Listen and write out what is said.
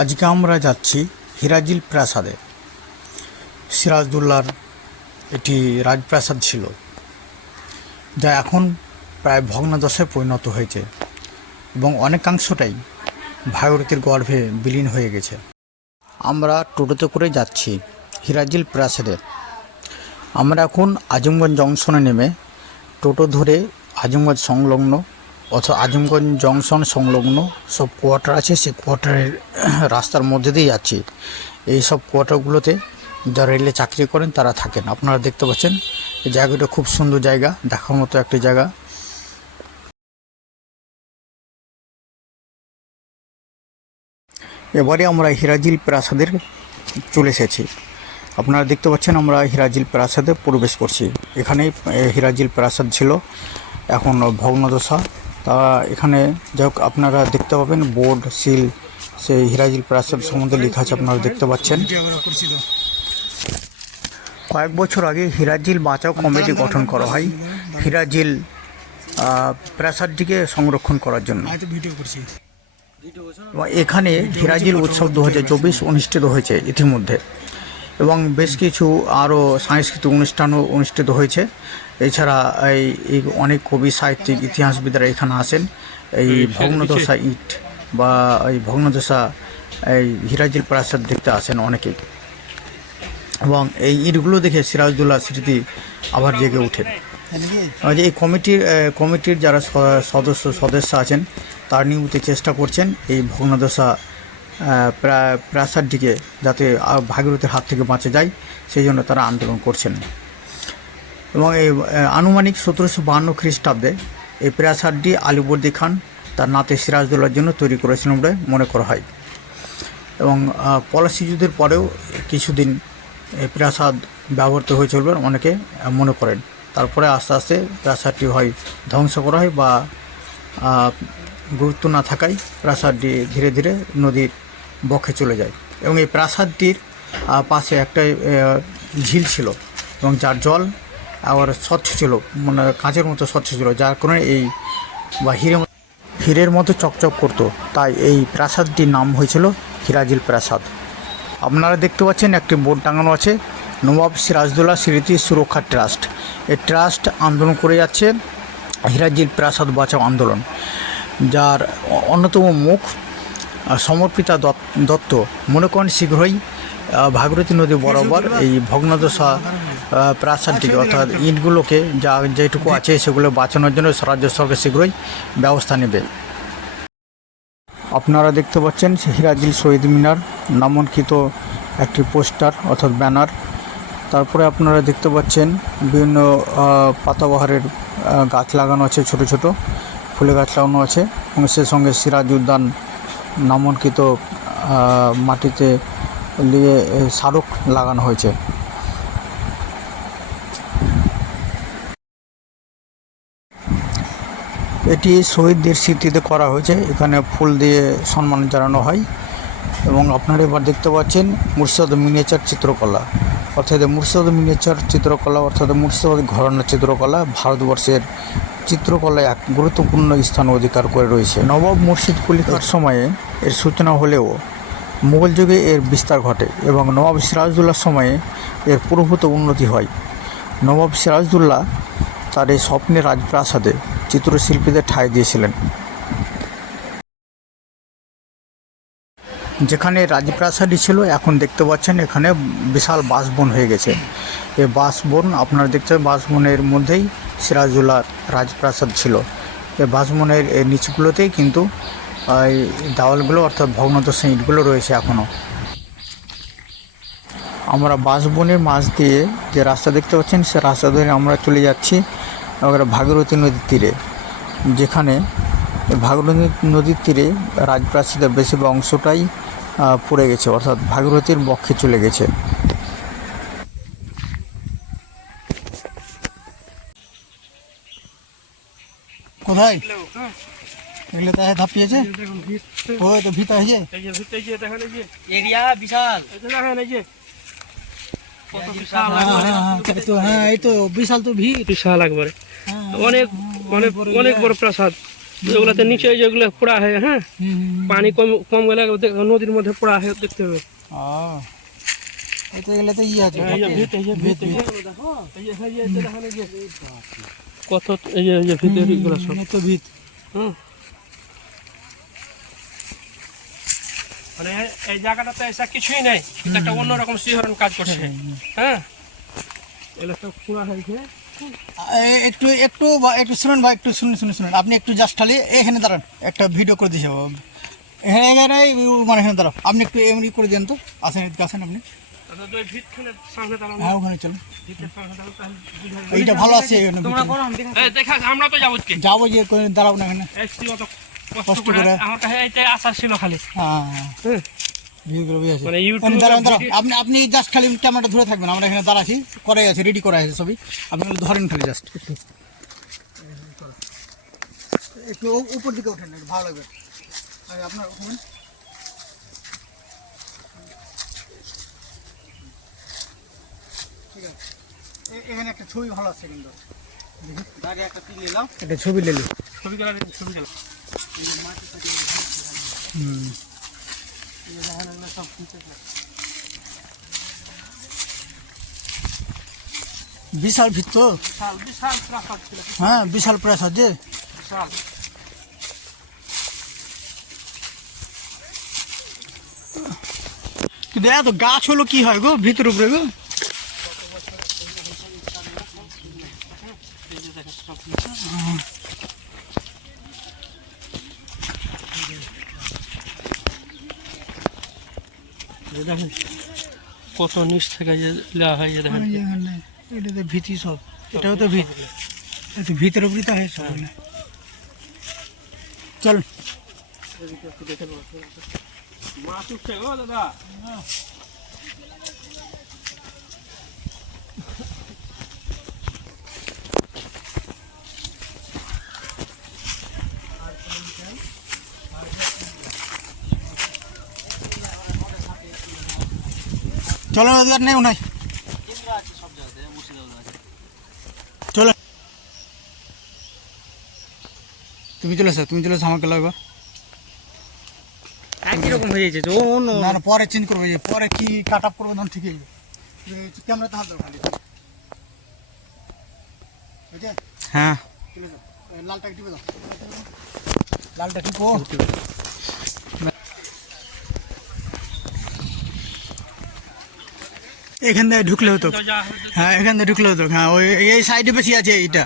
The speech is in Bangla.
আজকে আমরা যাচ্ছি হিরাজিল প্রাসাদে। সিরাজদৌল্লার এটি রাজপ্রাসাদ ছিল, যা এখন প্রায় ভগ্নদশায় পরিণত হয়েছে এবং অনেকাংশটাই ভাগীরথীর গর্ভে বিলীন হয়ে গেছে। আমরা টোটোতে করে যাচ্ছি হিরাজিল প্রাসাদে। আমরা এখন আজিমগঞ্জ জংশনে নেমে টোটো ধরে আজিমগঞ্জ সংলগ্ন অথবা আজিমগঞ্জ জংশন সংলগ্ন সব কোয়ার্টার আছে, সেই কোয়ার্টারের রাস্তার মধ্যে দিয়ে যাচ্ছি। এই সব কোয়ার্টারগুলোতে যারা রেলে চাকরি করেন তারা থাকেন। আপনারা দেখতে পাচ্ছেন এই জায়গাটা খুব সুন্দর জায়গা, দেখার মতো একটি জায়গা। এবারে আমরা হিরাজিল প্রাসাদের চলে এসেছি। আপনারা দেখতে পাচ্ছেন আমরা হিরাজিল প্রাসাদে প্রবেশ করছি। এখানেই হিরাজিল প্রাসাদ ছিল, এখন ভগ্নদশা। তা এখানে যাই হোক আপনারা দেখতে পাবেন বোর্ড সিল সেই হিরাজিল প্রাসাদ সম্বন্ধে লেখা আছে, আপনারা দেখতে পাচ্ছেন। কয়েক বছর আগে হিরাজিল বাঁচাও কমিটি গঠন করা হয় হিরাজিল প্রাসাদটিকে সংরক্ষণ করার জন্য। এখানে হিরাজিল উৎসব 2024 অনুষ্ঠিত হয়েছে ইতিমধ্যে, এবং বেশ কিছু আরও সাংস্কৃতিক অনুষ্ঠানও অনুষ্ঠিত হয়েছে। এছাড়া এই অনেক কবি, সাহিত্যিক, ইতিহাসবিদরা এখানে আসেন এই ভগ্নদশা ইট বা এই ভগ্নদশা এই হিরাজিল প্রাসাদ দেখতে আসেন অনেকেই, এবং এই ইটগুলো দেখে সিরাজদৌল্লার স্মৃতি আবার জেগে ওঠে। এই কমিটির যারা সদস্য আছেন তার নিয়মিত চেষ্টা করছেন এই ভগ্নদশা প্রাসাদটিকে যাতে ভাগীরথীর হাত থেকে বাঁচা যায়, সেই জন্য তারা আন্দোলন করছেন। এবং এই আনুমানিক 1752 খ্রিস্টাব্দে এই প্রাসাদটি আলীবর্দী খান তার নাতে সিরাজদৌল্লার জন্য তৈরি করেছিলেন বলে মনে করা হয়। এবং পলাশী যুদ্ধের পরেও কিছুদিন এই প্রাসাদ ব্যবহৃত হয়েছিল বলে অনেকে মনে করেন। তারপরে আস্তে আস্তে প্রাসাদটি হয় ধ্বংস করা হয় বা গুরুত্ব না থাকায় প্রাসাদটি ধীরে ধীরে নদীর বক্ষে চলে যায়। এবং এই প্রাসাদটির পাশে একটা ঝিল ছিল এবং যার জল আবার স্বচ্ছ ছিল, মানে কাঁচের মতো স্বচ্ছ ছিল, যার কারণে এই বা হীরের মতো চকচক করতো, তাই এই প্রাসাদটির নাম হয়েছিল হিরাজিল প্রাসাদ। আপনারা দেখতে পাচ্ছেন একটি বোর্ড টাঙানো আছে, নবাব সিরাজদৌল্লা স্মৃতি সুরক্ষা ট্রাস্ট। এই ট্রাস্ট আন্দোলন করে যাচ্ছে হিরাজিল প্রাসাদ বাঁচাও আন্দোলন, যার অন্যতম মুখ সমর্পিতা দত্ত মনে করেন শীঘ্রই ভাগীরথী নদী বরাবর এই ভগ্নদশা প্রাসাদটিকে অর্থাৎ ইটগুলোকে যেটুকু আছে সেগুলো বাঁচানোর জন্য রাজ্য সরকার শীঘ্রই ব্যবস্থা নেবে। আপনারা দেখতে পাচ্ছেন হিরাজিল শহীদ মিনার নামাঙ্কিত একটি পোস্টার অর্থাৎ ব্যানার। তারপরে আপনারা দেখতে পাচ্ছেন বিভিন্ন পাতাবাহারের গাছ লাগানো আছে, ছোট ছোট ফুলের গাছ লাগানো আছে, এবং সে সঙ্গে সিরাজ উদ্যান নামাঙ্কিত মাটিতে নিয়ে স্মারক লাগানো হয়েছে। এটি শহীদদের স্মৃতিতে করা হয়েছে, এখানে ফুল দিয়ে সম্মান জানানো হয়। এবং আপনারা এবার দেখতে পাচ্ছেন মুর্শিদাবাদ মিনিয়েচার চিত্রকলা, অর্থাৎ মুর্শিদাবাদ মিনিয়েচার চিত্রকলা অর্থাৎ মুর্শিদাবাদ ঘরানার চিত্রকলা ভারতবর্ষের চিত্রকলায় এক গুরুত্বপূর্ণ স্থান অধিকার করে রয়েছে। নবাব মুর্শিদ কুলিকার সময়ে এর সূচনা হলেও মুঘল যুগে এর বিস্তার ঘটে এবং নবাব সিরাজদৌল্লার সময়ে এর পুরোভূত উন্নতি হয়। নবাব সিরাজদৌল্লা তার এই স্বপ্নের রাজপ্রাসাদে চিত্রশিল্পীদের ঠাঁই দিয়েছিলেন। যেখানে রাজপ্রাসাদই ছিল এখন দেখতে পাচ্ছেন এখানে বিশাল বাসবন হয়ে গেছে। এই বাসবন আপনারা দেখতে পাচ্ছেন, বাসবনের মধ্যেই সিরাজদৌল্লার রাজপ্রাসাদ ছিল। এই বাসবনের এই নিচগুলোতেই কিন্তু এই দেওয়ালগুলো অর্থাৎ ভগ্নদশা ইটগুলো রয়েছে এখনও। আমরা বাসবনের মাঝ দিয়ে যে রাস্তা দেখতে পাচ্ছেন সে রাস্তা ধরে আমরা চলে যাচ্ছি ভাগীরথী নদীর তীরে, যেখানে ভাগীরথী নদীর তীরে রাজপ্রাসাদের বেশিরভাগ অংশটাই পড়ে গেছে, অর্থাৎ ভাগীরথীর বক্ষে চলে গেছে। কোথায় এগুলো তাই ধাপিয়েছে, ওই তো ভিতরে হয়েছে এরিয়া বিশাল, হ্যাঁ এই তো বিশাল, তো ভিড় বিশাল একবারে, অনেক অনেক অনেক বড় প্রাসাদ। ওগুলোতে নিচে যেগুলো পোড়া হয়, হ্যাঁ পানি কম কম গেলে নদীর মধ্যে পোড়া হয় দেখতে হবে। তো এগুলো তো ইয়ে আছে কত এই যে ভিতরে এগুলো সব তো ভিত। মানে এই জায়গাটাতে এসা কিছুই নেই, একটা অন্যরকম শিহরণ কাজ করছে। হ্যাঁ এগুলো সব পোড়া হয়েছে। একটু একটু একটু শুনুন ভাই, একটু শুনুন আপনি একটু জাস্ট খালি এখানে দাঁড়ান, একটা ভিডিও করে দিয়েছে এখানে এখানে মানে এখানে দাঁড়ান, আপনি একটু এমনি করে দেন তো। আসেন আসেন আপনি, হ্যাঁ ওখানে চলুন, এইটা ভালো আছে। আমরা তো যাবো যাবো যে দাঁড়াবো না এখানে কষ্ট করে, আমার কাছে এইটাই আশা ছিল খালি। আপনি জাস্ট খালি ক্যামেরাটা ধরে থাকবেন, আমরা এখানে দাঁড়াচ্ছি, করে আছে রেডি করা আছে ছবি, আপনি ধরেন খালি জাস্ট একটু উপর দিকে ওঠেন, ভালো লাগবে আপনার। ঠিক আছে, এখানে একটা ছবি ভালো আছে কিন্তু একটা ছবি নিলাম, ছবি গেল। বিশাল ভিত্ত, হ্যাঁ বিশাল প্রাসাদ যে। কিন্তু এত গাছ হলো কি হয় গো ভিতর উপরে গো? দেখেন কত নিচ থেকে যে লেওয়া হয়, দেখেন এটা তো ভীতি সব, এটাও তো ভিত, ভিতর উপরে তো হয় সব। চল মাছ উঠছে গো দাদা। চলো রোজগার নেই নাই, চলো তুমি চলেছো আমাকে লাগবে একই রকম হয়ে যাচ্ছে না, পরে চেঞ্জ করবো, পরে কি কাট আপ করবো তখন ঠিক হয়ে যাবে। ক্যামেরা তো হাত দাও খালি, হ্যাঁ লালটা টিপে দাও, লালটা টিপো। এখান থেকে ঢুকলে হতো, হ্যাঁ এখান থেকে ঢুকলে হতো, হ্যাঁ ওই এই সাইডে বেশি আছে এইটা।